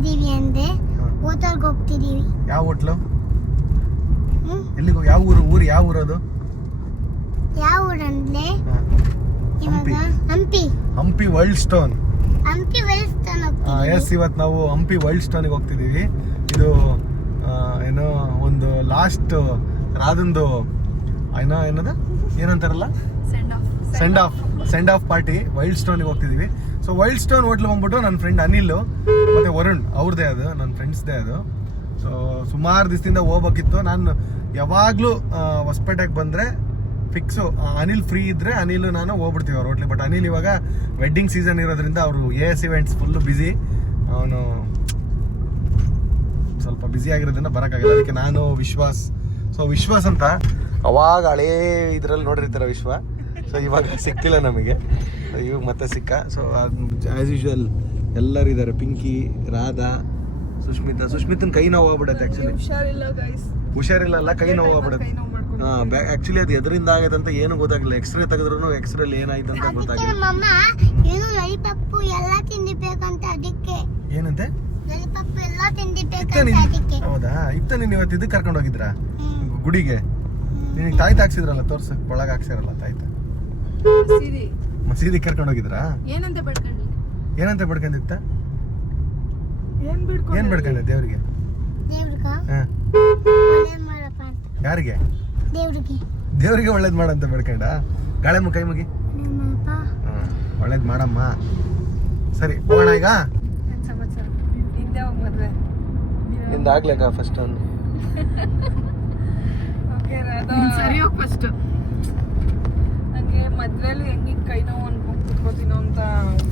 ಹೋಗ್ತಿದೀವಿ ಅಂದ್ರೆ ಹೋಟೆಲ್ಗೆ ಹೋಗ್ತಿದೀವಿ. ಯಾವ ಹೋಟ್ಲು? ಎಲ್ಲಿಗೆ? ಯಾವ ಊರು? ಯಾವ ಊರದು? ಯಾವ ಊರಂದ್ರೆ ಇವಾಗ Hampi Wild Stone. Hampi Wild Stone ಹೋಗ್ತಿದೀವಿ. ಎಸ್, ಇವತ್ತು ನಾವು ಹಂಪಿ ವರ್ಲ್ಡ್ ಸ್ಟೋನ್ಗೆ ಹೋಗ್ತಿದೀವಿ. ಇದು ಏನೋ ಒಂದು ಲಾಸ್ಟ್ ರಾದಂದು ಏನದು ಏನಂತಾರಲ್ಲ, ಸೆಂಡ್ ಆಫ್ ಪಾರ್ಟಿ ವೈಲ್ಡ್ ಸ್ಟೋನ್ಗೆ ಹೋಗ್ತಿದೀವಿ. ಸೊ ವೈಲ್ಡ್ ಸ್ಟೋನ್ ಹೋಟ್ಲ್ ಬಂದ್ಬಿಟ್ಟು ನನ್ನ ಫ್ರೆಂಡ್ ಅನಿಲ್ ಮತ್ತೆ ವರುಣ್ ಅವ್ರದ್ದೇ ಅದು, ನನ್ನ ಫ್ರೆಂಡ್ಸ್ದೇ ಅದು. ಸೊ ಸುಮಾರು ದಿವಸದಿಂದ ಹೋಗ್ಬೇಕಿತ್ತು. ನಾನು ಯಾವಾಗಲೂ ಹೊಸಪೇಟೆಗೆ ಬಂದರೆ ಫಿಕ್ಸು ಅನಿಲ್ ಫ್ರೀ ಇದ್ದರೆ ಅನಿಲ್ ನಾನು ಹೋಗ್ಬಿಡ್ತೀವಿ ಅವ್ರ ಹೋಟ್ಲಿಗೆ. ಬಟ್ ಅನಿಲ್ ಇವಾಗ ವೆಡ್ಡಿಂಗ್ ಸೀಸನ್ ಇರೋದ್ರಿಂದ ಅವರು AS ಇವೆಂಟ್ಸ್ ಫುಲ್ಲು ಬ್ಯುಸಿ, ಅವನು ಸ್ವಲ್ಪ ಬ್ಯುಸಿ ಆಗಿರೋದ್ರಿಂದ ಬರೋಕ್ಕಾಗಲ್ಲ. ಅದಕ್ಕೆ ನಾನು ವಿಶ್ವಾಸ್ ಅಂತ ಅವಾಗ ಹಳೇ ಇದರಲ್ಲಿ ನೋಡಿರ್ತಾರೆ ವಿಶ್ವ. ಸೊ ಇವಾಗ ಸಿಕ್ತಿಲ್ಲ ನಮಗೆ, ಇವಾಗ ಮತ್ತೆ ಸಿಕ್ಕ. ಸೊ ಆ್ಯಸ್ ಯೂಶುವಲ್ ಎಲ್ಲರೂ ಇದ್ದಾರೆ. ಪಿಂಕಿ, ರಾಧಾ, ಸುಷ್ಮಿತನ್ ಕೈ ನೋವು ಆಗ್ಬಿಡತ್ತೆ. ಆ್ಯಕ್ಚುಲಿ ಹುಷಾರಿಲ್ಲ, ಕೈ ನೋವು ಆಗ್ಬಿಡತ್ತೆ. ಆ್ಯಕ್ಚುಲಿ ಅದು ಎದರಿಂದ ಆಗೈತೆ ಅಂತ ಏನು ಗೊತ್ತಾಗಲಿಲ್ಲ. ಎಕ್ಸ್ರೇ ತೆಗೆದ್ರು ಎಕ್ಸ್ರೇಲಿ ಏನಾಯ್ತು ಅಂತ ಗೊತ್ತಾಗಿಲ್ಲ. ಏನಂತೆ? ಹೌದಾ? ಇತ್ತ ನೀನು ಇವತ್ತು ಇದಕ್ಕೆ ಕರ್ಕೊಂಡು ಹೋಗಿದ್ರಾ ಗುಡಿಗೆ? ನಿನಗೆ ತಾಯ್ತ ಹಾಕ್ಸಿದ್ರಲ್ಲ, ತೋರ್ಸಕ್ ಒಳಗೆ ಹಾಕ್ಸಿರಲ್ಲ ತಾಯ್ತ, ಮಸೀದಿ ಕರ್ಕೊಂಡು ಹೋಗಿದ್ರಾ? ಏನಂತ ಬಡ್ಕೊಂಡಿತ್ತ? ಏನ್ ಬಡ್ಕೊಂಡೆ ದೇವ್ರಿಗೆ? ಯಾರಿಗೆ? ದೇವ್ರಿಗೆ ಒಳ್ಳೇದ್ ಮಾಡಂತ ಬೇಡ್ಕೊಂಡ? ಗಾಳೆಮ್ಮ ಕೈ ಮುಗಿ, ಒಳ್ಳೇದ್ ಮಾಡಮ್ಮ. ಸರಿ ಹೋಗೋಣ ಈಗ. ನಿಂದಾಗ್ಲೇಕ ಫಸ್ಟ್ ಒಂದು ಫಸ್ಟ್ ನಂಗೆ ಮದ್ವೆಲಿ ಹೆಂಗಿಗೆ ಕೈ ನೋವು ಅನ್ಕೊಂಡು ಕುತ್ಕೋತೀನೋ ಅಂತ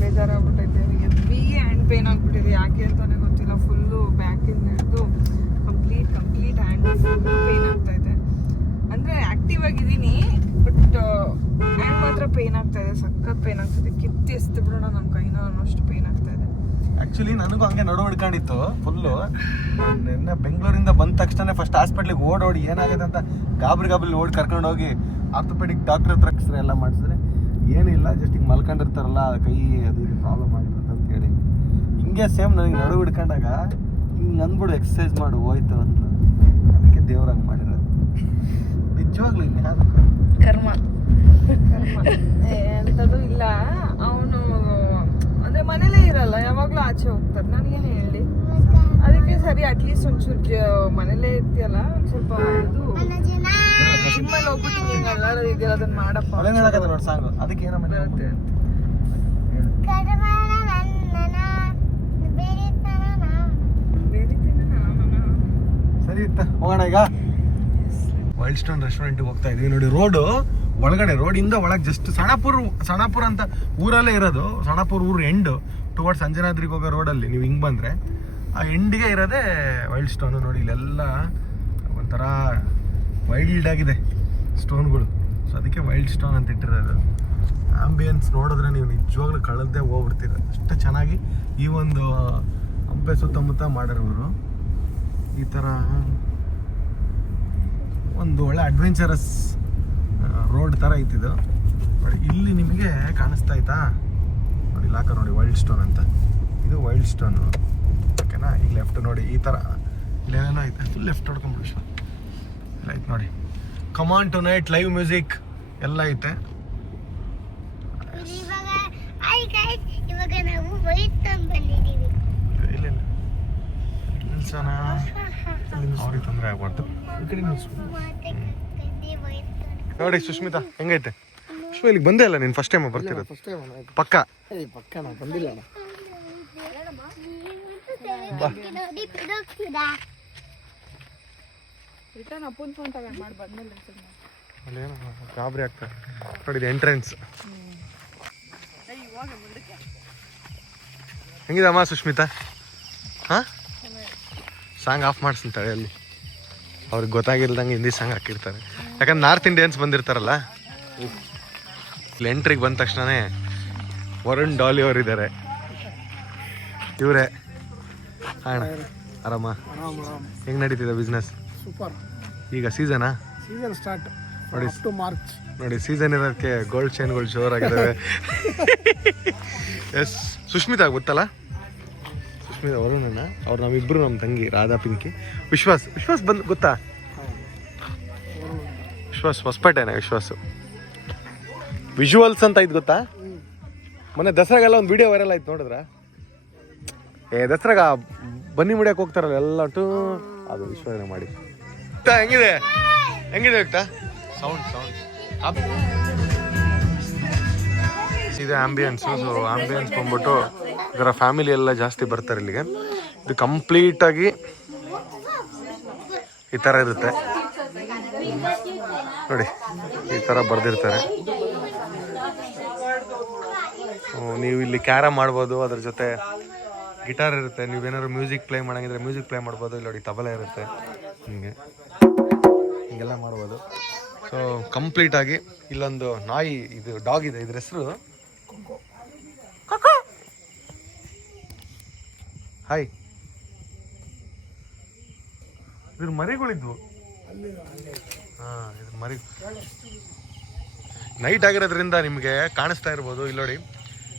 ಬೇಜಾರಾಗ್ಬಿಟ್ಟೈತೆ. ಹೆವಿ ಹ್ಯಾಂಡ್ ಪೇನ್ ಆಗ್ಬಿಟ್ಟಿದೆ. ಯಾಕೆ ಅಂತಾನೆ ಗೊತ್ತಿಲ್ಲ. ಫುಲ್ಲು ಬ್ಯಾಕಿಂದ ಹಿಡಿದು ಕಂಪ್ಲೀಟ್ ಹ್ಯಾಂಡ್ ಫುಲ್ ಪೇನ್ ಆಗ್ತಾಯಿದೆ. ಅಂದರೆ ಆ್ಯಕ್ಟಿವ್ ಆಗಿದ್ದೀನಿ, ಬಟ್ ಹ್ಯಾಂಡ್ ಮಾತ್ರ ಪೇನ್ ಆಗ್ತಾಯಿದೆ, ಸಖತ್ ಪೇನ್ ಆಗ್ತಾಯಿದೆ. ಕಿತ್ತಿ ಎಸ್ತು ಬಿಡೋಣ ನಮ್ಮ ಕೈನ ಅನ್ನೋಷ್ಟು ಪೇನ್ ಆಗ್ತಾಯಿದೆ. ಆ್ಯಕ್ಚುಲಿ ನನಗೂ ಹಂಗೆ ನಡು ಹಿಡ್ಕೊಂಡಿತ್ತು ಫುಲ್ಲು. ನಿನ್ನೆ ಬೆಂಗಳೂರಿಂದ ಬಂದ ತಕ್ಷಣ ಫಸ್ಟ್ ಹಾಸ್ಪಿಟ್ಲಿಗೆ ಓಡೋಡಿ ಏನಾಗಿದೆ ಅಂತ ಗಾಬರಿ ಓಡಿ ಕರ್ಕೊಂಡು ಹೋಗಿ ಆರ್ಥೋಪೆಡಿಕ್ ಡಾಕ್ಟರ್ ಹತ್ರ ಎಕ್ಸ್ರೇ ಎಲ್ಲ ಮಾಡಿಸಿದ್ರೆ ಏನಿಲ್ಲ, ಜಸ್ಟ್ ಹಿಂಗೆ ಮಲ್ಕೊಂಡಿರ್ತಾರಲ್ಲ ಕೈ ಅದು ಪ್ರಾಬ್ಲಮ್ ಆಗಿರುತ್ತೆ ಅಂತ ಹೇಳಿ. ಹಿಂಗೆ ಸೇಮ್ ನನಗೆ ನಡು ಹಿಡ್ಕೊಂಡಾಗ ಹಿಂಗೆ ಅಂದ್ಬಿಡು ಎಕ್ಸಸೈಸ್ ಮಾಡು ಹೋಯ್ತು ಅಂತ. ಅದಕ್ಕೆ ದೇವ್ರ ಹಂಗೆ ಮಾಡಿರೋದು. ನಿಜವಾಗ್ಲೂ ಯಾವುದು ಕರ್ಮ ಎಂಥದ್ದು ಇಲ್ಲ. ಅವನು ಅಂದರೆ ಮನೇಲೇ ಇರಲ್ಲ, ಯಾವಾಗಲೂ ಆಚೆ ಹೋಗ್ತಾರೆ. ನನಗೇನು ಹೇಳಿ, ಅದಕ್ಕೆ ಸರಿ ಅಟ್ಲೀಸ್ಟ್ ಒಂಚೂರು ಮನೇಲೇ ಇರ್ತೀಯಲ್ಲ, ಒಂದು ಸ್ವಲ್ಪ ಇದು ಜಿಮ್ಮಲ್ಲಿ ಹೋಗ್ಬಿಟ್ಟು ಹಿಂಗೆ ಎಲ್ಲಾರು ಅದನ್ನ ಮಾಡಪ್ಪ ನೋಡಿ ಸಾಂಗು. ಅದಕ್ಕೆ ಏನೋ ಬರುತ್ತೆ. ಸರಿ ಇತ್ತ ಹೋಗೋಣ ಈಗ. ವೈಲ್ಡ್ ಸ್ಟೋನ್ ರೆಸ್ಟೋರೆಂಟ್ಗೆ ಹೋಗ್ತಾ ಇದೀವಿ. ನೋಡಿ ರೋಡು ಒಳಗಡೆ, ರೋಡಿಂದ ಒಳಗೆ ಜಸ್ಟ್ ಸಣಪುರ ಅಂತ ಊರಲ್ಲೇ ಇರೋದು. ಸಣಪುರ ಊರು ಎಂಡ್ ಟುವರ್ಡ್ಸ್ ಅಂಜನಾದ್ರಿಗೆ ಹೋಗೋ ರೋಡಲ್ಲಿ ನೀವು ಹಿಂಗೆ ಬಂದರೆ ಆ ಎಂಡಿಗೆ ಇರೋದೇ ವೈಲ್ಡ್ ಸ್ಟೋನು. ನೋಡಿ ಇಲ್ಲೆಲ್ಲ ಒಂಥರ ವೈಲ್ಡ್ ಆಗಿದೆ ಸ್ಟೋನ್ಗಳು. ಸೊ ಅದಕ್ಕೆ ವೈಲ್ಡ್ ಸ್ಟೋನ್ ಅಂತ ಇಟ್ಟಿರೋದು. ಆಂಬಿಯನ್ಸ್ ನೋಡಿದ್ರೆ ನೀವು ನಿಜವಾಗ್ಲೂ ಕಳೆದೇ ಹೋಗ್ಬಿಡ್ತೀರ, ಅಷ್ಟು ಚೆನ್ನಾಗಿ ಈ ಒಂದು ಹಂಪೆ ಸುತ್ತಮುತ್ತ ಮಾಡಿರೋರು. ಈ ಥರ ಒಂದು ಒಳ್ಳೆ ಅಡ್ವೆಂಚರಸ್ ರೋಡ್ ಥರ ಐತಿದು. ನೋಡಿ ಇಲ್ಲಿ ನಿಮಗೆ ಕಾಣಿಸ್ತಾ ಆಯ್ತಾ? ನೋಡಿ ಲಾಕ ನೋಡಿ ವೈಲ್ಡ್ ಸ್ಟೋನ್ ಅಂತ. ಇದು ವೈಲ್ಡ್ ಸ್ಟೋನು, ಓಕೆನಾ? ಈಗ ಲೆಫ್ಟ್ ನೋಡಿ ಈ ಥರ ಇಲ್ಲೇನೇನೋ ಐತೆ, ಫುಲ್ ಲೆಫ್ಟ್ ಹೊಡ್ಕೊಂಡ್ಬಿಡಿ. ಇಲ್ಲ ಐತೆ ನೋಡಿ, ಕಮಾನ್ ಟು ನೈಟ್ ಲೈವ್ ಮ್ಯೂಸಿಕ್ ಎಲ್ಲ ಐತೆ. ಇಲ್ಲ ನಿಲ್ಸೋಣ, ಅವ್ರಿಗೆ ತೊಂದರೆ ಆಗ್ಬಾರ್ದು. ಈ ಕಡೆ ನಿಲ್ಸು. ನೋಡಿ ಸುಷ್ಮಿತಾ ಹೆಂಗೈತೆ? ಸುಷ್ಮಾ ಇಲ್ಲಿಗೆ ಬಂದೇ ಇಲ್ಲ ನೀನು? ಫಸ್ಟ್ ಟೈಮ್ ಬರ್ತಿರೋದು? ಪಕ್ಕ ನಾವು ಬಂದಿಲ್ಲ. ಗಾಬರಿ ಆಗ್ತದೆ ನೋಡಿ. ಇದು ಎಂಟ್ರೆನ್ಸ್ ಹೆಂಗಿದಮ್ಮ ಸುಷ್ಮಿತಾ? ಹಾಂ, ಸಾಂಗ್ ಆಫ್ ಮಾಡಿಸ್ತಾರೆ ಅಲ್ಲಿ. ಅವ್ರಿಗೆ ಗೊತ್ತಾಗಿಲ್ದಂಗೆ ಹಿಂದಿ ಸಾಂಗ್ ಹಾಕಿರ್ತಾರೆ. ಯಾಕಂದ್ರೆ ನಾರ್ತ್ ಇಂಡಿಯನ್ಸ್ ಬಂದಿರ್ತಾರಲ್ಲ. ಇಲ್ಲಿ ಎಂಟ್ರಿಗೆ ಬಂದ ತಕ್ಷಣವೇ ವರುಣ್ ಡಾಲಿ ಅವರು ಇದ್ದಾರೆ. ಇವರೇ. ಅಣ್ಣ ಆರಾಮ? ಹೆಂಗೆ ನಡೀತಿದೆ ಬಿಸ್ನೆಸ್? ಸೂಪರ್. ಈಗ ಸೀಸನಾ? ಸೀಸನ್ ಸ್ಟಾರ್ಟ್ ನೋಡಿ, ಟು ಮಾರ್ಚ್. ನೋಡಿ ಸೀಸನ್ ಇರೋದಕ್ಕೆ ಗೋಲ್ಡ್ ಚೈನ್ಗಳು ಜೋರಾಗಿದ್ದಾವೆ. ಎಸ್, ಸುಷ್ಮಿತಾ ಗೊತ್ತಲ್ಲ? ಸುಸ್ಮಿತಾ ವರುಣನ ಅವ್ರು ನಾವಿಬ್ಬರು ನಮ್ಮ ತಂಗಿ ರಾಧಾ ಪಿಂಕಿ. ವಿಶ್ವಾಸ್ ಬಂದು ಗೊತ್ತಾ? ವಿಶ್ವಾಸ್ ಹೊಸಪೇಟೆನ ವಿಶ್ವಾಸು. ವಿಜುವಲ್ಸ್ ಅಂತ ಇದು ಗೊತ್ತಾ? ಮೊನ್ನೆ ದಸರಾಗೆಲ್ಲ ಒಂದು ವಿಡಿಯೋ ವೈರಲ್ ಆಯ್ತು ನೋಡಿದ್ರ? ದಸರಾಗ ಬನ್ನಿ ಮುಡಿಯಕ್ಕೆ ಹೋಗ್ತಾರಲ್ಲ ಎಲ್ಲ ಅದು ವಿಶ್ವಾಸ ಮಾಡಿ. ಹೆಂಗಿದೆ ಹೋಗ್ತಾ ಸೌಂಡ್ ಇದು ಆಂಬಿಯನ್ಸು. ಸೊ ಆಂಬಿಯನ್ಸ್ ಬಂದ್ಬಿಟ್ಟು ಇದರ ಫ್ಯಾಮಿಲಿ ಎಲ್ಲ ಜಾಸ್ತಿ ಬರ್ತಾರೆ ಇಲ್ಲಿಗೆ. ಇದು ಕಂಪ್ಲೀಟಾಗಿ ಈ ಥರ ಇರುತ್ತೆ ನೋಡಿ, ಈ ಥರ ಬರೆದಿರ್ತಾರೆ. ನೀವು ಇಲ್ಲಿ ಕ್ಯಾರಮ್ ಮಾಡ್ಬೋದು, ಅದ್ರ ಜೊತೆ ಗಿಟಾರ್ ಇರುತ್ತೆ. ನೀವೇನಾದ್ರು ಮ್ಯೂಸಿಕ್ ಪ್ಲೇ ಮಾಡಂಗಿದ್ರೆ ಮ್ಯೂಸಿಕ್ ಪ್ಲೇ ಮಾಡ್ಬೋದು. ಇಲ್ಲಿ ನೋಡಿ ತಬಲ ಇರುತ್ತೆ, ಹಿಂಗೆಲ್ಲ ಮಾಡ್ಬೋದು. ಸೊ ಕಂಪ್ಲೀಟಾಗಿ ಇಲ್ಲೊಂದು ನಾಯಿ, ಇದು ಡಾಗ್ ಇದೆ, ಇದ್ರ ಹೆಸರು ಹಾಯ್. ಇದ್ರ ಮರಿಗಳಿದ್ವು. ಇದ್ರ ಮರಿ ನೈಟ್ ಆಗಿರೋದ್ರಿಂದ ನಿಮಗೆ ಕಾಣಿಸ್ತಾ ಇರ್ಬೋದು. ಇಲ್ಲಿ ನೋಡಿ,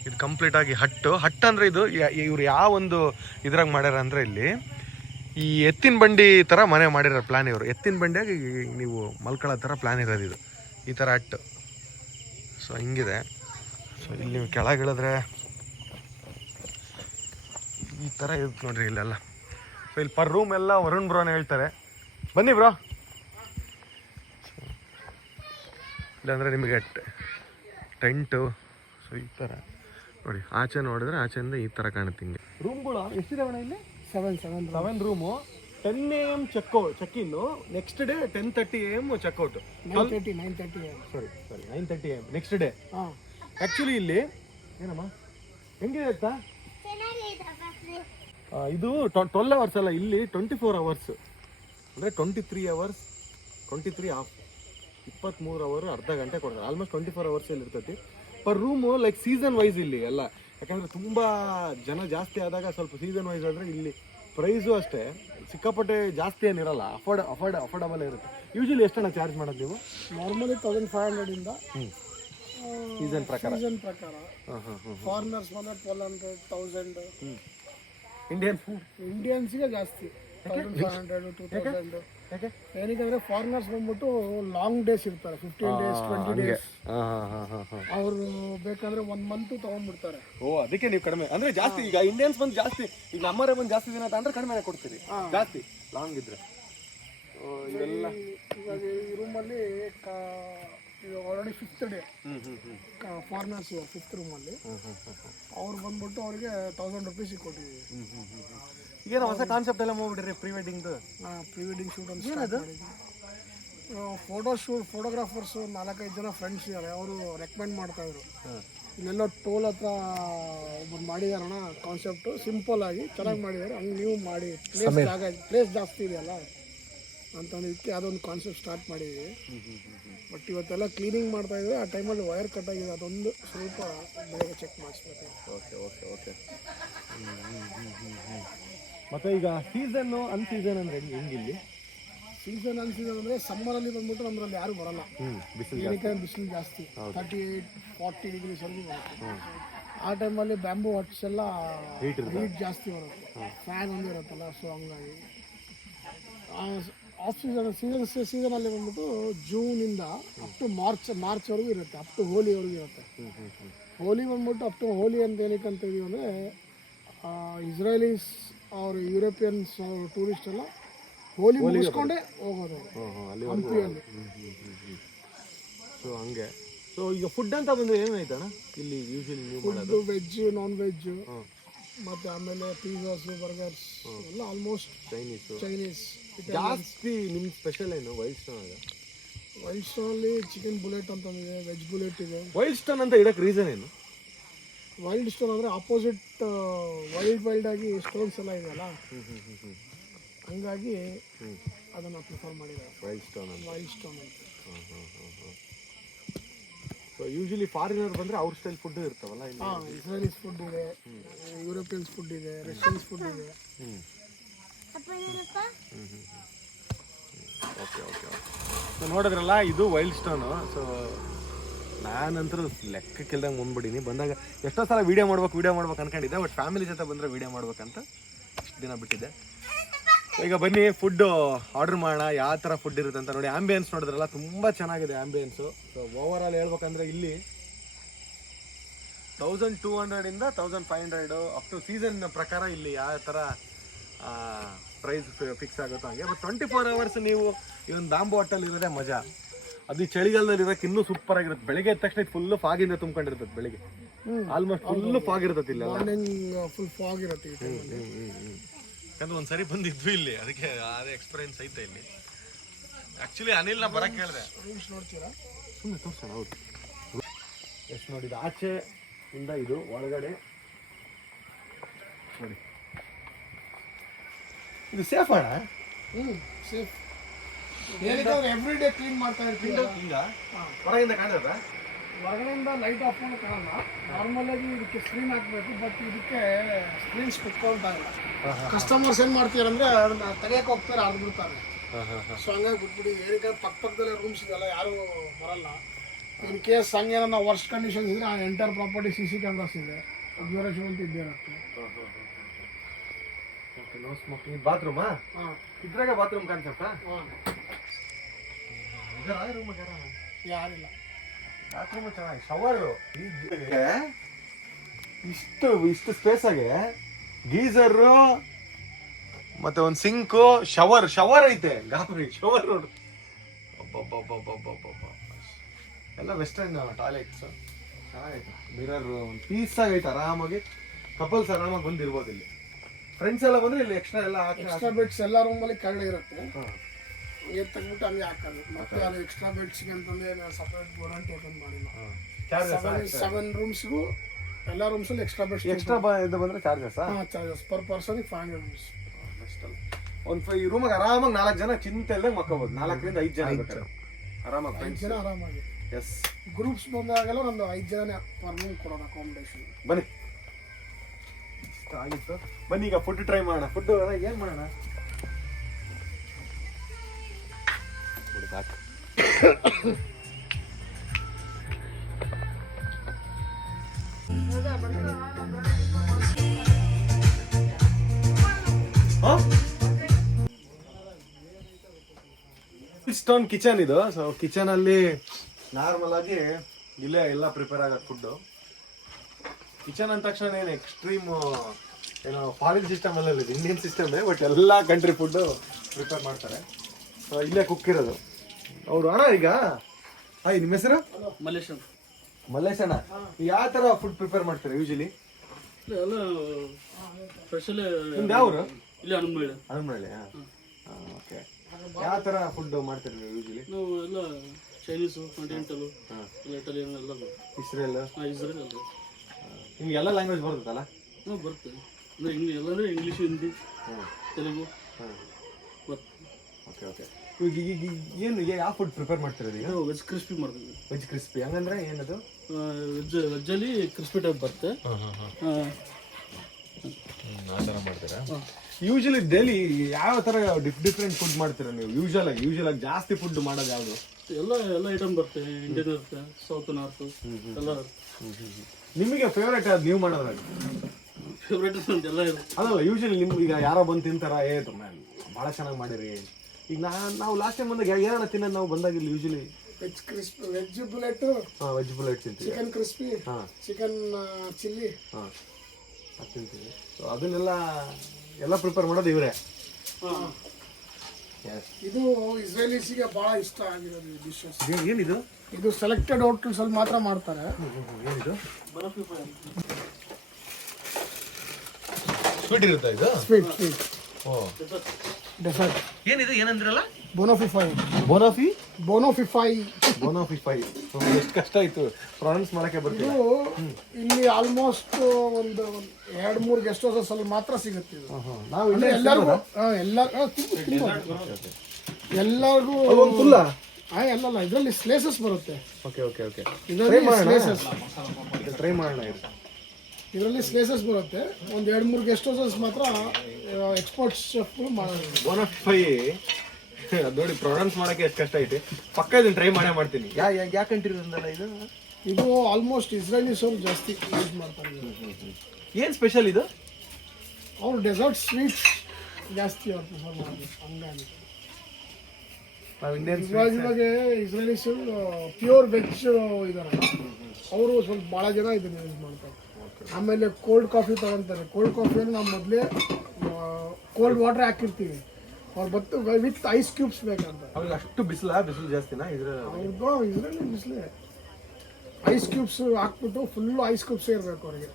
ಇದು ಕಂಪ್ಲೀಟಾಗಿ ಹಟ್ ಅಂದರೆ ಇದು ಇವ್ರು ಯಾವ ಒಂದು ಇದ್ರಾಗ ಮಾಡ್ಯಾರ ಅಂದರೆ ಇಲ್ಲಿ ಈ ಎತ್ತಿನ ಬಂಡಿ ಥರ ಮನೆ ಮಾಡಿರೋ ಪ್ಲ್ಯಾನ್. ಇವರು ಎತ್ತಿನ ಬಂಡಿಯಾಗಿ ನೀವು ಮಲ್ಕೊಳ್ಳೋ ಥರ ಪ್ಲ್ಯಾನ್ ಇರೋದು ಇದು, ಈ ಥರ ಹಟ್. ಸೊ ಹಿಂಗಿದೆ. ಸೊ ಇಲ್ಲಿ ನೀವು ಕೆಳಗೆ ಇಳಿದ್ರೆ ಈ ಥರ ಇರುತ್ತೆ ನೋಡ್ರಿ ಇಲ್ಲೆಲ್ಲ. ಸೊ ಇಲ್ಲಿ ಪರ್ ರೂಮ್ ಎಲ್ಲ ವರುಣ್ ಬ್ರೋನೇ ಹೇಳ್ತಾರೆ. ಬನ್ನಿ ಬ್ರೋ. ಇಲ್ಲಾಂದರೆ ನಿಮಗೆ ಟೆಂಟು. ಸೊ ಈ ಥರ ನೋಡಿ, ಆಚೆ ನೋಡಿದ್ರೆ ಆಚೆಯಿಂದ ಈ ಥರ ಕಾಣುತ್ತೆ ಹಿಂಗೆ. ರೂಮ್ಗಳು ಎಷ್ಟಿದಾವಣ ಇಲ್ಲಿ? 7 room. 10 AM check in, next day 10:30 AM checkout. 9:30 AM next day. Actually ಇಲ್ಲಿ ಏನಮ್ಮ ಹೆಂಗಿದೆ ಆಯ್ತಾ, ಇದು 12 hours ಅಲ್ಲ, ಇಲ್ಲಿ 24 hours ಅಂದರೆ 23 hours 23 ಹಾಫ್ 23 hour ಅರ್ಧ ಗಂಟೆ ಕೊಡ್ತಾರೆ. ಆಲ್ಮೋಸ್ಟ್ 24 hours ಇಲ್ಲಿ ಇರ್ತೈತಿ per room. Like season wise ಇಲ್ಲಿ ಎಲ್ಲ, ಯಾಕಂದರೆ ತುಂಬ ಜನ ಜಾಸ್ತಿ ಆದಾಗ ಸ್ವಲ್ಪ ಸೀಸನ್ ವೈಸ್ ಆದರೆ ಇಲ್ಲಿ ಪ್ರೈಸು ಅಷ್ಟೇ ಸಿಕ್ಕಾಪಟ್ಟೆ ಜಾಸ್ತಿ ಏನಿರಲ್ಲ, ಅಫೋರ್ಡಬಲ್ ಇರುತ್ತೆ. ಯೂಶಲಿ ಎಷ್ಟನ್ನ ಚಾರ್ಜ್ ಮಾಡೋದು ನೀವು? ನಾರ್ಮಲಿ 1500 ಇಂದ ಸೀಸನ್ ಪ್ರಕಾರ. ಫಾರಿನರ್ಸ್ ಬಂದ್ರೆ 1200 1000. ಇಂಡಿಯನ್ಸ್ಗೆ ಜಾಸ್ತಿ 1500 2000. ಏನಕ್ಕಂದ್ರೆ ಫಾರಿನರ್ಸ್ ಬಂದ್ಬಿಟ್ಟು ಲಾಂಗ್ ಡೇಸ್ ಇರ್ತಾರೆ, 15 days 20 days. ಅವರು ಬೇಕಂದ್ರೆ 1 month ತಗೊಂಡ್ಬಿಡ್ತಾರೆ. ಅದಕ್ಕೆ ನೀವು ಕಡಿಮೆ ಅಂದ್ರೆ ಜಾಸ್ತಿ. ಈಗ ಇಂಡಿಯನ್ಸ್ ಬಂದು ಜಾಸ್ತಿ, ಈಗ ನಮ್ಮರೇ ಬಂದು ಜಾಸ್ತಿ ದಿನ ಅಂದ್ರೆ ಕಡಿಮೆ ಕೊಡ್ತೀರಿ ಜಾಸ್ತಿ ಲಾಂಗ್ ಇದ್ರೆ. ಇವೆಲ್ಲ ಇವಾಗ ಈ ರೂಮಲ್ಲಿ already 5th day foreigners 5th ರೂಮಲ್ಲಿ ಅವ್ರು ಬಂದ್ಬಿಟ್ಟು ಅವ್ರಿಗೆ 1000 rupees ಕೊಟ್ಟಿದ್ದೀವಿ. ಏನೋ ಹೊಸ ಕಾನ್ಸೆಪ್ಟ್ ಎಲ್ಲ ಮಾಡ್ಬಿಟ್ರಿ ಪ್ರೀ ವೆಡ್ಡಿಂಗ್ದು. ಪ್ರೀ ವೆಡ್ಡಿಂಗ್ ಶೂಟ್ ಅಂತ ಫೋಟೋಗ್ರಾಫರ್ಸ್ 4-5 ಜನ ಫ್ರೆಂಡ್ಸ್ ಇದ್ದಾರೆ, ಅವರು ರೆಕಮೆಂಡ್ ಮಾಡ್ತಾಯಿದ್ರು. ಇಲ್ಲೆಲ್ಲೋ ಟೋಲ್ ಹತ್ರ ಒಬ್ಬರು ಮಾಡಿದಾರಣ ಕಾನ್ಸೆಪ್ಟು, ಸಿಂಪಲ್ ಆಗಿ ಚೆನ್ನಾಗಿ ಮಾಡಿದ್ದಾರೆ. ಹಂಗೆ ನೀವು ಮಾಡಿ, ಪ್ಲೇಸ್ ಜಾಸ್ತಿ ಇದೆಯಲ್ಲ ಅಂತಂದಿದ್ದಕ್ಕೆ ಅದೊಂದು ಕಾನ್ಸೆಪ್ಟ್ ಸ್ಟಾರ್ಟ್ ಮಾಡಿದ್ದೀವಿ. ಬಟ್ ಇವತ್ತೆಲ್ಲ ಕ್ಲೀನಿಂಗ್ ಮಾಡ್ತಾಯಿದ್ರೆ ಆ ಟೈಮಲ್ಲಿ ವೈರ್ ಕಟ್ ಆಗಿದೆ, ಅದೊಂದು ಸ್ವಲ್ಪ ಬೇಗ ಚೆಕ್ ಮಾಡಿಸ್ಬೇಕು. ಓಕೆ. ಮತ್ತು ಈಗ ಸೀಸನ್ನು ಅನ್ಸೀಸನ್ ಅಂದರೆ ಹೆಂಗಿಲ್ಲಿ? ಸೀಸನ್ ಅನ್ಸೀಸನ್ ಅಂದರೆ ಸಮ್ಮರಲ್ಲಿ ಬಂದ್ಬಿಟ್ಟು ನಮ್ಮಲ್ಲಿ ಯಾರು ಬರಲ್ಲ, ಏನಕ್ಕೆ ಬಿಸಿಲು ಜಾಸ್ತಿ 38-40 degreesವರೆಗೂ ಬರುತ್ತೆ. ಆ ಟೈಮಲ್ಲಿ ಬ್ಯಾಂಬೂ ಹಟ್ಸ್ ಎಲ್ಲ ಹೀಟ್ ಜಾಸ್ತಿ ಬರುತ್ತೆ, ಫ್ಯಾನ್ ಒಂದು ಇರುತ್ತಲ್ಲ. ಸೊ ಹಂಗಾಗಿ ಆಫ್ ಸೀಸನಲ್ಲಿ ಬಂದ್ಬಿಟ್ಟು ಜೂನಿಂದ ಅಪ್ ಟು ಮಾರ್ಚ್ವರೆಗೂ ಇರುತ್ತೆ, ಅಪ್ ಟು ಹೋಲಿವರೆಗೂ ಇರುತ್ತೆ. ಹೋಲಿ ಬಂದ್ಬಿಟ್ಟು ಅಪ್ ಟು ಹೋಲಿ ಅಂತ ಏನಕ್ಕೆ ಅಂತ ಇದೀವಿ ಅಂದರೆ ಇಸ್ರೇಲೀಸ್ ಅವ್ರು ಯುರೋಪಿಯನ್ಸ್ ಟೂರಿಸ್ಟ್ ಎಲ್ಲ ಹೋಲಿ ಮುಗಿಸ್ಕೊಂಡೇ ಹೋಗೋದು ಹಂಪಿಯಲ್ಲಿ. ಸೊ ಹಂಗೆ. ಸೊ ಈಗ ಫುಡ್ ಅಂತ ಬಂದರೆ ಏನಾಯ್ತಣ್ಣ ಇಲ್ಲಿ ಯೂಶಲಿ ನೀವು ಫುಡ್ಡು ವೆಜ್ ನಾನ್ ವೆಜ್ ಮತ್ತು ಆಮೇಲೆ ಪಿಜ್ಜಾಸು ಬರ್ಗರ್ಸ್ ಎಲ್ಲ ಆಲ್ಮೋಸ್ಟ್ ಚೈನೀಸ್ ಜಾಸ್ತಿ. ನಿಮ್ಮ ಸ್ಪೆಷಲ್ ಏನು ವೈಲ್ಡ್ ಸ್ಟೋನ್? ವೈಲ್ಡ್ ಸ್ಟೋನಲ್ಲಿ ಚಿಕನ್ ಬುಲೆಟ್ ಅಂತಂದಿದೆ, ವೆಜ್ ಬುಲೆಟ್ ಇದೆ. ವೈಲ್ಡ್ ಸ್ಟೋನ್ ಅಂತ ಇಡಕ್ಕೆ ರೀಸನ್ ಏನು? ವೈಲ್ಡ್ ಸ್ಟೋನ್ ಅಂದರೆ ಆಪೋಸಿಟ್ ವೈಲ್ಡ್ ಆಗಿ ಸ್ಟೋನ್ಸ್ ಎಲ್ಲ ಇದೆಯಲ್ಲ, ಹಂಗಾಗಿ ಅದನ್ನು ಪ್ರಿಫರ್ ಮಾಡಿದ್ದಾರೆ ವೈಲ್ಡ್ ಸ್ಟೋನ್ ಅಂತ. ಸೊ ಯೂಶಲಿ ಫಾರಿನರ್ ಬಂದರೆ ಅವ್ರ ಸ್ಟೈಲ್ ಫುಡ್ ಇರ್ತಾವಲ್ಲ ಇಲ್ಲಿ. ಇಸ್ರೇಲೀಸ್ ಫುಡ್ ಇದೆ, ಯುರೋಪಿಯನ್ಸ್ ಫುಡ್ ಇದೆ, ರಷ್ಯನ್ಸ್ ಫುಡ್ ಇದೆ. ಓಕೆ. ಸೊ ನೋಡಿದ್ರಲ್ಲ, ಇದು ವೈಲ್ಡ್ ಸ್ಟೋನು. ಸೊ ನಾನಂತರೂ ಲೆಕ್ಕಕ್ಕಿಲ್ದಂಗೆ ಬಂದ್ಬಿಟ್ಟಿನಿ. ಬಂದಾಗ ಎಷ್ಟೋ ಸಲ ವೀಡಿಯೋ ಮಾಡ್ಬೇಕು ಅನ್ಕೊಂಡಿದ್ದೆ, ಬಟ್ ಫ್ಯಾಮಿಲಿ ಜೊತೆ ಬಂದರೆ ವೀಡಿಯೋ ಮಾಡ್ಬೇಕಂತ ಇಷ್ಟು ದಿನ ಬಿಟ್ಟಿದ್ದೆ. ಈಗ ಬನ್ನಿ ಫುಡ್ಡು ಆರ್ಡರ್ ಮಾಡೋಣ. ಯಾವ ಥರ ಫುಡ್ ಇರುತ್ತೆ ಅಂತ ನೋಡಿ. ಆಂಬಿಯನ್ಸ್ ನೋಡಿದ್ರಲ್ಲ, ತುಂಬ ಚೆನ್ನಾಗಿದೆ ಆಂಬಿಯನ್ಸು. ಸೊ ಓವರ್ ಆಲ್ ಹೇಳ್ಬೇಕಂದ್ರೆ ಇಲ್ಲಿ 1200 1500 ಅಪ್ ಟು ಸೀಸನ್ ಪ್ರಕಾರ ಇಲ್ಲಿ ಯಾವ ಥರ ಪ್ರೈಸ್ ಫಿಕ್ಸ್ ಆಗುತ್ತೋ ಹಂಗೆ. ಬಟ್ 24 hours ನೀವು ಈ ಒಂದು ದಾಂಬು ಹೋಟೆಲ್ ಇರೋದೇ ಮಜಾ. ಅದು ಈ ಚಳಿಗಾಲದಲ್ಲಿ ಇರೋಕೆ ಇನ್ನೂ ಸೂಪರ್ ಆಗಿರುತ್ತೆ. ಬೆಳಿಗ್ಗೆ ಎದ್ದ ತಕ್ಷಣ ಫುಲ್ಲು ಫಾಗಿಂದ ತುಂಬ್ಕೊಂಡಿರ್ತದೆ. ಬೆಳಿಗ್ಗೆ ಆಲ್ಮೋಸ್ಟ್ ಫುಲ್ಲು ಫಾಗ್ ಇರ್ತದೆ ಇಲ್ಲ, ಫುಲ್ ಫಾಗ್ ಇರುತ್ತೆ. ಯಾಕಂದ್ರೆ ಒಂದ್ಸರಿ ಬಂದಿದ್ವಿ ಇಲ್ಲಿ, ಅದಕ್ಕೆ ಅದೇ ಎಕ್ಸ್ಪೀರಿಯನ್ಸ್ ಐತೆ ಇಲ್ಲಿ. ಆಕ್ಚುಲಿ ಅನಿಲ್ನ ಬರಕ್ಕೆ ಹೇಳಿದೆ, ನೋಡ್ತೀರಾ ಸುಮ್ಮನೆ ತೋರಿಸೋಣ. ಹೌದು, ಎಷ್ಟು ನೋಡಿದ ಆಚೆ ಇಂದ ಇದು ಒಳಗಡೆ ನೋಡಿ. ಇದು ಸೇಫ್ ಅಣ್ಣ? ಸೇಫ್. ಎವ್ರಿ ಡೇ ಕ್ಲೀನ್ ಮಾಡ್ತಾ ಇರ್ತೀವಿ. ಈಗ ಹೊರಗಿಂದ ಕಾಣದ, ಹೊರಗಡೆಯಿಂದ ಲೈಟ್ ಆಫ್ ಮಾಡಿ ಕಾಣಲ್ಲ. ನಾರ್ಮಲ್ ಆಗಿ ಇದಕ್ಕೆ ಸ್ಕ್ರೀನ್ ಹಾಕ್ಬೇಕು, ಬಟ್ ಇದಕ್ಕೆ ಸ್ಕ್ರೀನ್ ಸ್ಟಿಕ್ಕೊಂತ ಇಲ್ಲ. ಕಸ್ಟಮರ್ಸ್ ಏನ್ ಮಾಡ್ತೀರಂದ್ರೆ ಅದನ್ನ ತೆಗಿಯಕ್ಕೆ ಹೋಗ್ತಾರೆ, ಅರ್ಧ ಬಿಡ್ತಾರೆ. ಸೊ ಹಂಗಾಗಿ ಬಿಟ್ಬಿಡಿ. ಏನಕ್ಕೆ ಪಕ್ಕದಲ್ಲೇ ರೂಮ್ಸ್ ಇದೆಲ್ಲ, ಯಾರು ಬರಲ್ಲ. ಇನ್ ಕೇಸ್ ಹಂಗೆ ನಾವು ವರ್ಸ್ಟ್ ಕಂಡೀಷನ್ ಇದ್ರೆ ಆ ಎಂಟರ್ ಪ್ರಾಪರ್ಟಿ CC ಕ್ಯಾಮ್ರಾಸ್ ಇದೆ, ಡ್ಯೂರೇಷನ್ ಅಂತ ಇದ್ದೇ ಇರುತ್ತೆ. No smoking. ಬಾತ್ರೂಮಾ? ಇದ್ರಾಗ ಬಾತ್ರೂಮ್ ಕಾನ್ಸೆಪ್ಟಾ? ಯಾರಿಲ್ಲ. ಬಾತ್ರೂಮ್ ಚೆನ್ನಾಗಿ, ಶವರು ಇಷ್ಟು ಸ್ಪೇಸ್ ಆಗಿ ಗೀಸರು ಮತ್ತೆ ಒಂದು ಸಿಂಕು, ಶವರ್ ಐತೆ. ಗಾಬರಿ ಶವರ್ ನೋಡು, ಎಲ್ಲ ವೆಸ್ಟರ್ನ್ ಟಾಯ್ಲೆಟ್ಸ್ ಚೆನ್ನಾಗೈತೆ. ಮಿರರ್ ಒಂದು ಪೀಸ್ ಆಗೈತೆ. ಆರಾಮಾಗಿ ಕಪಲ್ಸ್ ಆರಾಮಾಗಿ ಬಂದಿರ್ಬೋದು. ಇಲ್ಲಿ ಫ್ರೆಂಡ್ಸ್ ಎಲ್ಲ ಬಂದ್ರೆ ಇಲ್ಲಿ ಎಕ್ಸ್ಟ್ರಾ ಬೆಡ್ಸ್ ಎಲ್ಲ ರೂಮಲ್ಲಿ ಕೆಳಗಡೆ ಇರುತ್ತೆ. ಹಂಗೆ ತೆಗ್ಬಿಟ್ಟು ಹಂಗೆ ಹಾಕೋದು. ಮತ್ತೆ ಅಲ್ಲಿ ಎಕ್ಸ್ಟ್ರಾ ಬೆಡ್ಸ್ಗೆ ಅಂತಂದ್ರೆ ಸಪ್ರೇಟ್ ಗೋರಂಟಿ ಓಪನ್ ಮಾಡಿಲ್ಲ. 7 ರೂಮ್ಸ್ಗೂ ಎಲ್ಲ ರೂಮ್ಸಲ್ಲಿ ಎಕ್ಸ್ಟ್ರಾ ಬೆಡ್ಸ್. ಎಕ್ಸ್ಟ್ರಾ ಇದು ಬಂದ್ರೆ ಚಾರ್ಜಸ್ ಪರ್ ಪರ್ಸನ್ 500 rupees. ಒಂದು ಈ ರೂಮಿಗೆ ಆರಾಮಾಗಿ 4 ಜನ ಚಿಂತೆ ಇಲ್ಲದೆ ಮಕ್ಕೋಬಹುದು. 4 ರಿಂದ 5 ಜನ ಆರಾಮಾಗಿ, 5 ಜನ ಆರಾಮಾಗಿ. ಎಸ್, ಗ್ರೂಪ್ಸ್ ಬಂದಾಗೆಲ್ಲ ಒಂದು 5 ಜನ ಪರ್ ರೂಮ್ ಕೊಡೋದು ಅಕಾಮಿಡೇಷನ್. ಬನ್ನಿ, ಇಷ್ಟ ಆಗಿತ್ತು. ಬನ್ನಿ ಈಗ ಫುಡ್ ಟ್ರೈ ಮಾಡೋಣ. ಫುಡ್ ಏನ್ ಮಾಡೋಣ? ಸಾಕು. ಸ್ಟೋನ್ ಕಿಚನ್ ಇದು. ಸೊ ಕಿಚನ್ ಅಲ್ಲಿ ನಾರ್ಮಲ್ ಆಗಿ ಇಲ್ಲೇ ಎಲ್ಲ ಪ್ರಿಪೇರ್ ಆಗೋದು ಫುಡ್ಡು. ಕಿಚನ್ ಅಂದ ತಕ್ಷಣ ಏನು ಎಕ್ಸ್ಟ್ರೀಮ್ ಏನೋ ಫಾರಿನ್ ಸಿಸ್ಟಮ್ ಎಲ್ಲ ಇಲ್ಲ, ಇಂಡಿಯನ್ ಸಿಸ್ಟಮೇ. ಬಟ್ ಎಲ್ಲ ಕಂಟ್ರಿ ಫುಡ್ಡು ಪ್ರಿಪೇರ್ ಮಾಡ್ತಾರೆ. ಸೊ ಇಲ್ಲೇ ಕುಕ್ ಇರೋದು ಅವರು. ಅಣ್ಣ ಈಗ ನಿಮ್ಮ ಹೆಸರು? ಮಲ್ಲೇಶಣ್ಣ. ಯಾವ ಥರ ಫುಡ್ ಪ್ರಿಪೇರ್ ಮಾಡ್ತಾರೆ ಯೂಶಲಿ? ಎಲ್ಲ ಸ್ಪೆಷಲ್. ನಿಮ್ದು ಯಾವ್ರು? ಇಲ್ಲಿ ಹನುಮಳ್ಳಿ. ಓಕೆ. ಯಾವ ಥರ ಫುಡ್ ಮಾಡ್ತೀರಿ ನೀವು ಯೂಶಲಿ? ನಾವು ಎಲ್ಲ ಚೈನೀಸು, ಕಾಂಟಿನೆಂಟಲು, ಎಲ್ಲ ಇಟಾಲಿಯನ್ ಎಲ್ಲ. ಇಸ್ರೇಲ್ ಇಸ್ರೇಲ್ ಎಲ್ಲ. ನಿಮ್ಗೆ ಎಲ್ಲ ಲ್ಯಾಂಗ್ವೇಜ್ ಬರುತ್ತಲ್ಲ? ಬರ್ತದೆ. ಅಂದರೆ ಎಲ್ಲಂದರೆ ಇಂಗ್ಲೀಷು, ಹಿಂದಿ, ತೆಲುಗು ಬರ್ತದೆ. ಓಕೆ. ಈಗ ಏನು ಯಾವ ಫುಡ್ ಪ್ರಿಪೇರ್ ಮಾಡ್ತಿರೋದು ಈಗ? ವೆಜ್ ಕ್ರಿಸ್ಪಿ ಮಾಡ್ತೀವಿ. ವೆಜ್ ಕ್ರಿಸ್ಪಿ ಹಂಗಂದ್ರೆ ಏನದು? ವೆಜ್ಜಲ್ಲಿ ಕ್ರಿಸ್ಪಿ ಟೈಪ್ ಬರುತ್ತೆ. ಆ ಥರ ಮಾಡ್ತೀರಾ? ಯೂಶಲಿ ಡೈಲಿ ಯಾವ ಥರ ಡಿಫ್ರೆಂಟ್ ಫುಡ್ ಮಾಡ್ತೀರಾ ನೀವು? ಯೂಶಲ್ ಆಗಿ ಜಾಸ್ತಿ ಫುಡ್ ಮಾಡೋದು ಯಾವುದು? ಎಲ್ಲ ಐಟಮ್ ಬರುತ್ತೆ. ಇಂಡಿಯನ್ ಇರುತ್ತೆ, ಸೌತ್ ನಾರ್ತ್ ಎಲ್ಲ. ನಿಮಗೆ ಫೇವ್ರೇಟ್ ಅದು ನೀವು ಮಾಡೋದ್ರಾಗ? ಫೇವ್ರೇಟ್ ಎಲ್ಲ ಇರುತ್ತೆ. ಅದಲ್ಲ, ಯೂಶಲಿ ನಿಮ್ಗೆ ಈಗ ಯಾರೋ ಬಂದು ತಿಂತಾರ, ಭಾಳ ಚೆನ್ನಾಗಿ ಮಾಡಿರಿ. ಈಗ ನಾವು ಲಾಸ್ಟ್ ಟೈಮ್ ಬಂದಾಗ ಏನಾರ ತಿನ್ನೋದು ನಾವು ಬಂದಾಗಿಲ್ಲ usually? Veg crispy, veg bullet, veg bullet ತಿಂತೀವಿ. ಚಿಕನ್ ಕ್ರಿಸ್ಪಿ, ಚಿಕನ್ ಚಿಲ್ಲಿ ತಿಂತೀವಿ. ಸೊ ಅದನ್ನೆಲ್ಲ ಪ್ರಿಪೇರ್ ಮಾಡೋದು ಇವರೇ. ಇದು ಇಸ್ರೇಲೀಸ್ಗೆ ಬಹಳ ಇಷ್ಟ ಆಗಿರೋದು ಡಿಶಸ್. ಏನಿದು? ಇದು ಸೆಲೆಕ್ಟೆಡ್ ಹೋಟೆಲ್ಸ್ ಅಲ್ಲಿ ಮಾತ್ರ ಮಾಡ್ತಾರೆ. ಏನಿದು? ಸ್ವೀಟ್ ಇರುತ್ತಾ ಇದು? ಸ್ವೀಟ್. ಓ, ಡೆಸರ್ಟ್. ಏನಿದು? ಏನಂದ್ರಲ್ಲ? ಬೋನೋಫಿಫೈ. ಎಷ್ಟು ಕಷ್ಟ ಆಯ್ತು ಪ್ರೊನೌನ್ಸ್ ಮಾಡಕ್ಕೆ ಬರ್ತಿಲ್ಲ. ಇಲ್ಲಿ ಆಲ್ಮೋಸ್ಟ್ ಒಂದು 2-3 ಗೆಸ್ಟ್ ಹೌಸಸ್ ಅಲ್ಲಿ ಮಾತ್ರ ಸಿಗುತ್ತೆ ಇದು. ನಾವು ಎಲ್ಲರಿಗೂ ಎಲ್ಲಲ್ಲ, ಇದರಲ್ಲಿ ಸ್ಲೇಸಸ್ ಬರುತ್ತೆ. ಟ್ರೈ ಮಾಡೋಣ. ಇದರಲ್ಲಿ ಸ್ಲೇಸಸ್ ಬರುತ್ತೆ. ಒಂದು 2-3 ಗೆಸ್ಟ್ ಹೌಸಸ್ ಮಾತ್ರ ಎಕ್ಸ್ಪರ್ಟ್ ಶೆಫ್ಗಳು ಮಾಡೋದು. ಬೋನಫೈ ನೋಡಿ, ಪ್ರೊನೌನ್ಸ್ ಮಾಡಕ್ಕೆ ಎಷ್ಟು ಕಷ್ಟ ಐತಿ. ಪಕ್ಕ ಇದನ್ನ ಟ್ರೈ ಮಾಡೇ ಮಾಡ್ತೀನಿ. ಯಾವ ಕಂಟ್ರಿ ಅಂದಲ್ಲ ಇದು? ಇದು ಆಲ್ಮೋಸ್ಟ್ ಇಸ್ರೇಲೀಸ್ ಅವರು ಜಾಸ್ತಿ ಯೂಸ್ ಮಾಡ್ತಾರೆ. ಏನು ಸ್ಪೆಷಲ್ ಇದು? ಅವ್ರು ಡೆಸರ್ಟ್ ಸ್ವೀಟ್ಸ್ ಜಾಸ್ತಿ ಅವ್ರು ಪ್ರಿಫರ್ ಮಾಡ್ತಾರೆ. ಹಂಗಾಗಿ ನಾವು ಇಂಡಿಯನ್ ಇವಾಗ ಇಸ್ರೇಲೀಸ್ ಪ್ಯೂರ್ ವೆಜ್ ಇದಾರಲ್ಲ ಅವರು ಸ್ವಲ್ಪ ಭಾಳ ಜನ ಇದನ್ನು ಯೂಸ್ ಮಾಡ್ತಾರೆ. ಆಮೇಲೆ ಕೋಲ್ಡ್ ಕಾಫಿ ತೊಗೊತಾರೆ. ಕೋಲ್ಡ್ ಕಾಫಿಯನ್ನು ನಾವು ಮೊದಲೇ ಕೋಲ್ಡ್ ವಾಟರ್ ಹಾಕಿರ್ತೀವಿ. ಅವ್ರು ಬತ್ತು ವಿತ್ ಐಸ್ ಕ್ಯೂಬ್ಸ್ ಬೇಕಂತ. ಅವ್ರಿಗೆ ಅಷ್ಟು ಬಿಸಿಲು ಜಾಸ್ತಿನಾ ಅವ್ರಿಗೂ ಇದರಲ್ಲಿ ಬಿಸಿಲೇ ಐಸ್ ಕ್ಯೂಬ್ಸ್ ಹಾಕ್ಬಿಟ್ಟು ಫುಲ್ಲು ಐಸ್ ಕ್ಯೂಬ್ಸ್ ಇರಬೇಕು ಅವ್ರಿಗೆ.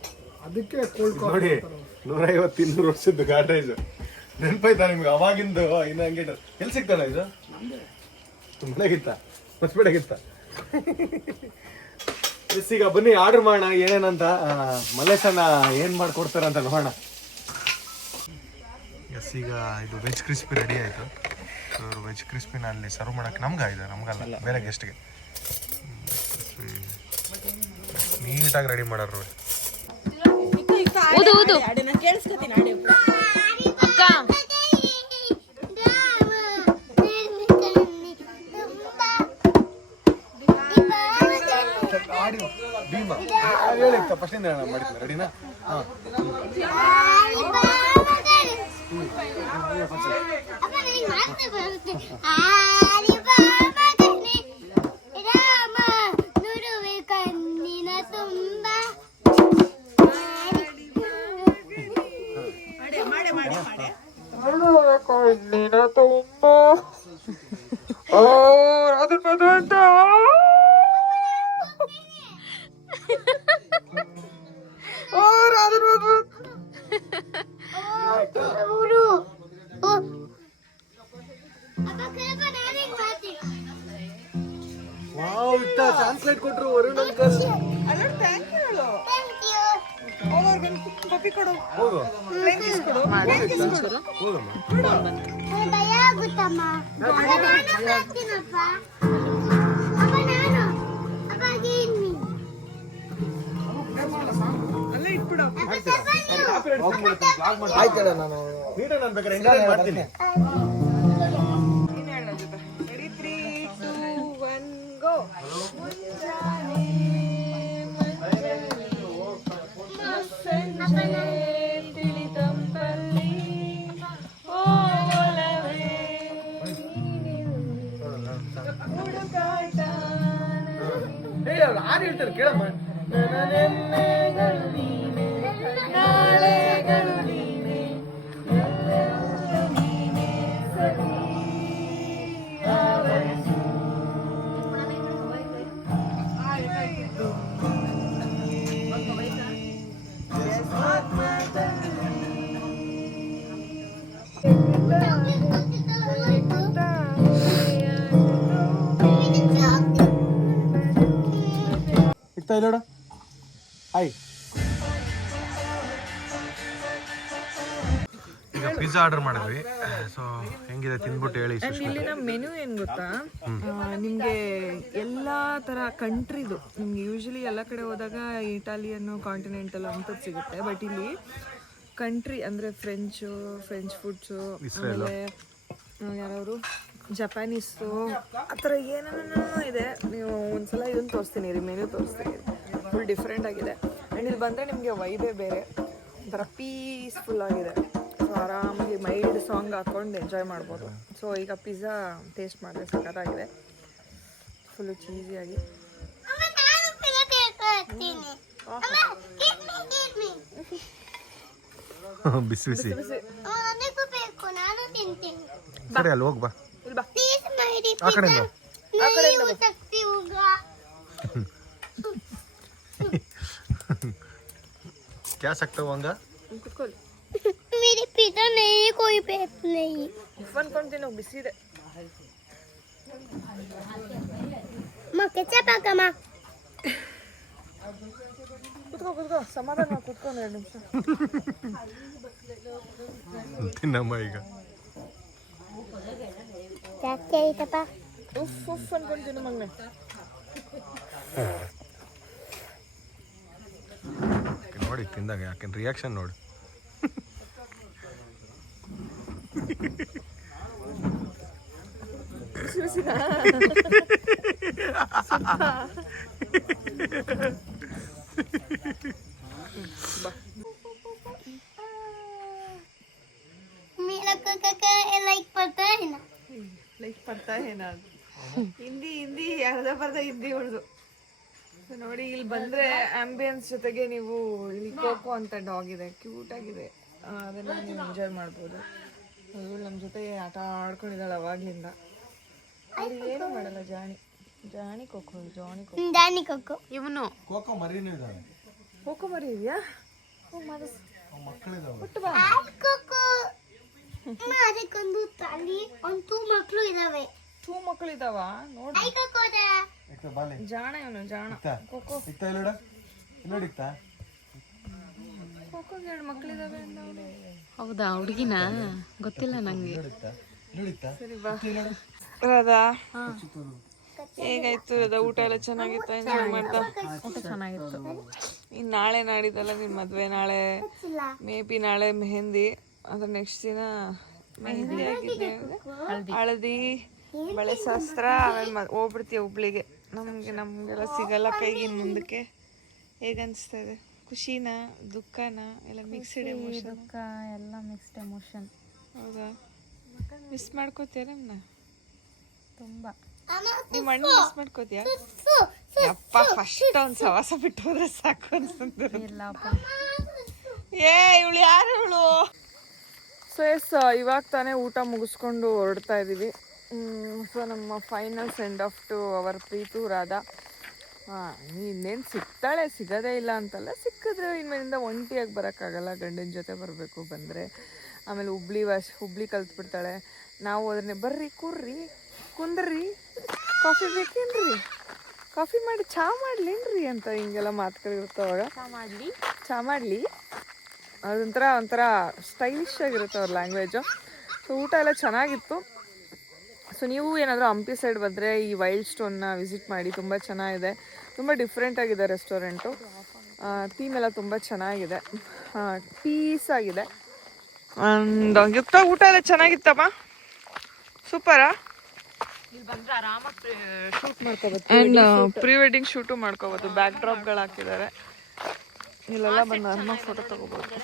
ಅದಕ್ಕೆ ಕೋಲ್ಡ್ ಕಾಫಿ ನೋಡಿ 150-200 ವರ್ಷದ್ದು ಗಾಡ್ರೇಜ್ ನೆನಪಾಯ್ತಾ ನಿಮ್ಗೆ? ಅವಾಗಿಂದು ಇನ್ನು ಹಂಗೆ ಎಲ್ಲಿ ಸಿಗ್ತಾನೆ ಇದು? ಮನೆಗಿತ್ತ ಹೊಸಬೇಡಾಗಿತ್ತ. ಈಗ ಬನ್ನಿ ಆರ್ಡರ್ ಮಾಡೋಣ ಏನೇನಂತ. ಮಲೇಶನ ಏನು ಮಾಡ್ಕೊಡ್ತಾರಂತ ನೋಡೋಣ. ಎಸ್, ಈಗ ಇದು ವೆಜ್ ಕ್ರಿಸ್ಪಿ ರೆಡಿ ಆಯಿತು. ಇವರು ವೆಜ್ ಕ್ರಿಸ್ಪಿನ ಅಲ್ಲಿ ಸರ್ವ್ ಮಾಡೋಕ್ಕೆ ನಮಗಲ್ಲ, ಬೇರೆ ಗೆಸ್ಟ್ಗೆ ನೀಟಾಗಿ ರೆಡಿ ಮಾಡೋರು. ಹೇಳಿತ್ತ ಫಸ್ಟಿಂದ ಮಾಡಿದ್ದೆ ರೆಡಿನಾ? ಹಾಂ, ಟ್ರಾನ್ಸ್ಲೇಟ್ ಕೊಟ್ರು ವರುಣ್ ಅಂಕಲ್. ಹೋಗು ಭಯ ಆಗುತ್ತಮ್ಮ. ಆಯ್ತಲ್ಲ, ನಾನು ನೀಟಾಗಿ ನಾನು ಬೇಕಾದ್ರೆ ಎಂಜಾಯ್ ಮಾಡ್ತೀನಿ. ರೆಡಿ 3, 2, 1 ಗೋ. ಯಾರು ಹೇಳ್ತಾರೆ ಕೇಳಮ್ಮ. ಇರ್ತಾ ಇಲ್ಲ ಹಾಯ್. ಈಗ ಪಿಜ್ಜಾ ಆರ್ಡರ್ ಮಾಡಿದ್ವಿ. ಸೊ ಹೆಂಗಿದೆ ತಿಂದ್ಬಿಟ್ಟು ಹೇಳಿ. ಇಲ್ಲಿನ ಮೆನು ಏನು ಗೊತ್ತಾ, ನಿಮಗೆ ಎಲ್ಲ ಥರ ಕಂಟ್ರಿದು ನಿಮ್ಗೆ ಯೂಶಲಿ ಎಲ್ಲ ಕಡೆ ಹೋದಾಗ ಇಟಾಲಿಯನ್ನು ಕಾಂಟಿನೆಂಟಲ್ ಅಂಥದ್ದು ಸಿಗುತ್ತೆ. ಬಟ್ ಇಲ್ಲಿ ಕಂಟ್ರಿ ಅಂದರೆ ಫ್ರೆಂಚ್ ಫುಡ್ಸು, ಆಮೇಲೆ ಯಾರವರು ಜಪಾನೀಸು, ಆ ಥರ ಏನೇನೋ ಇದೆ. ನೀವು ಒಂದ್ಸಲ ಇದನ್ನು ತೋರಿಸ್ತೀನಿ ರೀ, ಮೆನು ತೋರಿಸ್ತೀನಿ. ಫುಲ್ ಡಿಫ್ರೆಂಟ್ ಆಗಿದೆ. ಆ್ಯಂಡ್ ಇಲ್ಲಿ ಬಂದರೆ ನಿಮಗೆ ವೈಬೇ ಬೇರೆ, ಒಂಥರ ಪೀಸ್ಫುಲ್ ಆಗಿದೆ. ಸೊ ಆರಾಮಾಗಿ ಮೈಲ್ಡ್ ಸಾಂಗ್ ಹಾಕ್ಕೊಂಡು ಎಂಜಾಯ್ ಮಾಡ್ಬೋದು. ಸೊ ಈಗ ಪಿಜ್ಜಾ ಟೇಸ್ಟ್ ಮಾಡಿದ್ರೆ ಸಖತ್ತಾಗಿದೆ, ಫುಲ್ಲು ಚೀಸಿಯಾಗಿ. ಬಿಸಿ ಬಿಸಿ ನಾನು ತಿಂತೀನಿ. ಸರಿ, ಅಲ್ಲಿ ಹೋಗ್ಬಾ. ಇಲ್ಲಿ ಬಾ. ಪ್ಲೀಸ್ ಮಾಡಿ ಆ ಕಡೆ नहीं हो सकती होगा. क्या सकते हो अंगा? ಕುತ್ಕೊಳ್ಳಿ. मेरे पिता नहीं है, कोई पेट नहीं. ಫನ್ ಕೊಂಡ್ತೀನಿ, ಬಿಸಿ ಇದೆ. माँ केचप हाಕಮ್ಮ. ಕುತ್ಕೋ ಸಮಾಧಾನ ಕುತ್ಕೊಂಡು 2 ನಿಮಿಷ ತಿನ್ನಮ್ಮ ಈಗ. ಯಾಕೆ ಐತಪ್ಪ? ಉಫ್ ಅನ್ಕೊಂತೀನಿ ಮಗನೆ. ನೋಡಿ ತಿಂದಾಗ ಯಾಕೆ ರಿಯಾಕ್ಷನ್ ನೋಡಿ. मेरा काका लाइक पड़ता है ना ಲೈಕ್ ಪಡ್ತಾ ಏನಾದ್ರು ಹಿಂದಿ ಅರ್ಧ ಹಿಂದಿ ಉಳಿದು ನೋಡಿ. ಇಲ್ಲಿ ಬಂದ್ರೆ ಆಂಬಿಯನ್ಸ್ ಜೊತೆಗೆ ನೀವು ಇಲ್ಲಿ ಕೋಕೋ ಅಂತ ಡಾಗ್ ಇದೆ, ಕ್ಯೂಟ್ ಆಗಿದೆ. ಅದನ್ನ ನೀವು ಎಂಜಾಯ್ ಮಾಡ್ಬೋದು. ಇವಳು ನಮ್ಮ ಜೊತೆ ಆಟ ಆಡ್ಕೊಂಡಿದ್ದಾಳೆ ಅವಾಗ್ಲಿಂದ. ಏನು ಮಾಡಲ್ಲ ಜಾಣಿ ಕೋಕೋ. दानी कोको ಇವನು ಕೋಕೋ ಮರಿನೂ ಇದಾವೆ, ಕೋಕೋ ಮರಿ ಇದೆಯಾ? ಮಕ್ಕಳಿದಾವೆ. कोको ಅದಕ್ಕೊಂದು ತಲೆ ಒಂದು ಮಕ್ಕಳು ಇದಾವೆ. ಮಕ್ಕಳಿದಾವ ನೋಡಿ. ಐ ಕೋಕೋದ ಇತ್ತ ಬಾಲೆ ಜಾಣ ಇವನು ಜಾಣ. ಕೋಕೋ ಇತ್ತ ಇಲ್ಲಡ ಇಲ್ಲಡಿತ್ತ ಕೋಕೋಗೆ 2 ಮಕ್ಕಳಿದಾವೆ ಅಂದವನು. ಹೌದಾ? ಹುಡುಗಿನ ಗೊತ್ತಿಲ್ಲ ನಂಗೆ. ಇಲ್ಲಡಿತ್ತ ಸರಿ ಬಾ. ರಾಧಾ ಹೇಗಾಯ್ತು ರಾಧಾ? ಊಟ ಎಲ್ಲ ಚೆನ್ನಾಗಿತ್ತ? ಎಂಜಾಯ್ ಮಾಡ್ದ? ಊಟ ಚೆನ್ನಾಗಿತ್ತು. ಇನ್ನು ನಾಳೆ ನಾಡಿದ್ದಲ್ಲ ನಿನ್ನ ಮದುವೆ. ನಾಳೆ ಮೇ ಬಿ ನಾಳೆ ಮೆಹಂದಿ, ಅದ್ರ ನೆಕ್ಸ್ಟ್ ದಿನ ಮೆಹಂದಿ ಆಗಿದೆ, ಹಳದಿ, ಬಳೆ ಶಾಸ್ತ್ರ, ಆಮೇಲೆ ಹೋಗ್ಬಿಡ್ತೀಯ ಹುಬ್ಳಿಗೆ. ನಮಗೆಲ್ಲ ಸಿಗಲ್ಲ ಕೈಗಿನ ಮುಂದಕ್ಕೆ. ಹೇಗನ್ನಿಸ್ತಾ ಇದೆ? ಖುಷಿನ ದುಃಖನ ಎಲ್ಲ ಮಿಕ್ಸ್ಡ್ ಎಮೋಷನ್? ದುಃಖ ಎಲ್ಲ ಮಿಕ್ಸ್ಡ್ ಎಮೋಷನ್. ಹೌದಾ? ಮಿಸ್ ಮಾಡ್ಕೋತೀಯ ನಮ್ಮನ್ನ ತುಂಬ? ನಿಮ್ಮ ಅಣ್ಣ ಮಿಸ್ ಮಾಡ್ಕೋತೀಯ? ಯಪ್ಪ ಫಸ್ಟ್ ಒಂದು ಸವಾಸ ಬಿಟ್ಟು ಹೋದ್ರೆ ಸಾಕು ಅನ್ಸುತ್ತೆ. ಇಲ್ಲಪ್ಪ. ಇವಳು ಯಾರು ಇವಳು? ಸೊ ಎಸ್, ಇವಾಗ ತಾನೇ ಊಟ ಮುಗಿಸ್ಕೊಂಡು ಹೊರಡ್ತಾ ಇದ್ದೀವಿ. ಸೊ ನಮ್ಮ final send off to our Preethu Radha. ಇನ್ನೇನು ಸಿಗ್ತಾಳೆ, ಸಿಗೋದೇ ಇಲ್ಲ ಅಂತಲ್ಲ. ಸಿಕ್ಕಿದ್ರೆ ಇನ್ಮೇಲಿಂದ ಒಂಟಿಯಾಗಿ ಬರೋಕ್ಕಾಗಲ್ಲ, ಗಂಡನ ಜೊತೆ ಬರಬೇಕು. ಬಂದರೆ ಆಮೇಲೆ ಹುಬ್ಳಿ ಕಲ್ತ್ಬಿಡ್ತಾಳೆ. ನಾವು ಅದನ್ನೇ ಬರ್ರಿ ಕೂರ್ರಿ ಕುಂದ್ರಿ, ಕಾಫಿ ಬೇಕೇನ್ರಿ, ಕಾಫಿ ಮಾಡಿ ಚಹಾ ಮಾಡ್ಲೇನ್ರಿ ಅಂತ ಹಿಂಗೆಲ್ಲ ಮಾತುಗಳಿರ್ತಾವಾಗ. ಚಹಾ ಮಾಡಲಿ ಒಂಥರ ಸ್ಟೈಲಿಶ್ ಆಗಿರುತ್ತೆ ಅವ್ರ ಲ್ಯಾಂಗ್ವೇಜು. ಸೊ ಊಟ ಎಲ್ಲ ಚೆನ್ನಾಗಿತ್ತು. ಸೊ ನೀವು ಏನಾದರೂ ಹಂಪಿ ಸೈಡ್ ಬಂದರೆ ಈ ವೈಲ್ಡ್ ಸ್ಟೋನ್ನ ವಿಸಿಟ್ ಮಾಡಿ. ತುಂಬ ಚೆನ್ನಾಗಿದೆ, ತುಂಬ ಡಿಫ್ರೆಂಟ್ ಆಗಿದೆ ರೆಸ್ಟೋರೆಂಟು. ಥೀಮ್ ಎಲ್ಲ ತುಂಬ ಚೆನ್ನಾಗಿದೆ, ಪೀಸ್ ಆಗಿದೆ. ಅಂಡ್ ಊಟ ಎಲ್ಲ ಚೆನ್ನಾಗಿತ್ತಮ್ಮ, ಸೂಪರಾ. ಆ್ಯಂಡ್ ಪ್ರೀ ವೆಡ್ಡಿಂಗ್ ಶೂಟು ಮಾಡ್ಕೋಬೋದು. ಬ್ಯಾಕ್ ಡ್ರಾಪ್ಗಳು ಹಾಕಿದ್ದಾರೆ. ಇಲ್ಲೆಲ್ಲ ಬಂದು ಆರಾಮಾಗಿ ಫೋಟೋ ತಗೋಬೋದು.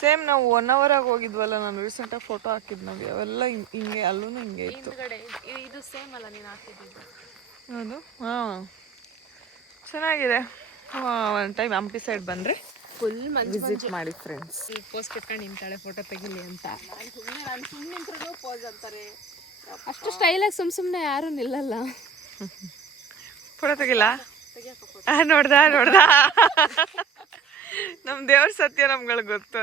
ಸೇಮ್ ನಾವು 1 hour ಆಗಿ ಹೋಗಿದ್ವಲ್ಲ, ನಾನು ರೀಸೆಂಟಾಗಿ ಫೋಟೋ ಹಾಕಿದ್ನಾಗೆ ಅವೆಲ್ಲ ಹಿಂಗೆ, ಅಲ್ಲೂ ಹಿಂಗೆ ಇತ್ತು. ಇದು ಸೇಮ್ ಅಲ್ಲ ನೀನು ಹಾಕಿದ್ದು? ಹೌದು. ಹಾಂ, ಚೆನ್ನಾಗಿದೆ. ಒಂದು ಟೈಮ್ ಹಂಪಿ ಸೈಡ್ ಬಂದರೆ ಫುಲ್ ವಿಸಿಟ್ ಮಾಡಿ ಫ್ರೆಂಡ್ಸ್. ಪೋಸ್ ಕೊಟ್ಕೊಂಡು ನಿಂತಾಳೆ ಫೋಟೋ ತೆಗಿಲಿ ಅಂತ. ಅಷ್ಟು ಸ್ಟೈಲಾಗಿ ಸುಮ್ಮನೆ ಯಾರು ನಿಲ್ಲಲ್ಲ. ಫೋಟೋ ತೆಗಿಲ್ಲ? ನೋಡ್ದ ನಮ್ಮ ದೇವ್ರ ಸತ್ಯ ನಮ್ಗಳಿಗೆ ಗೊತ್ತು.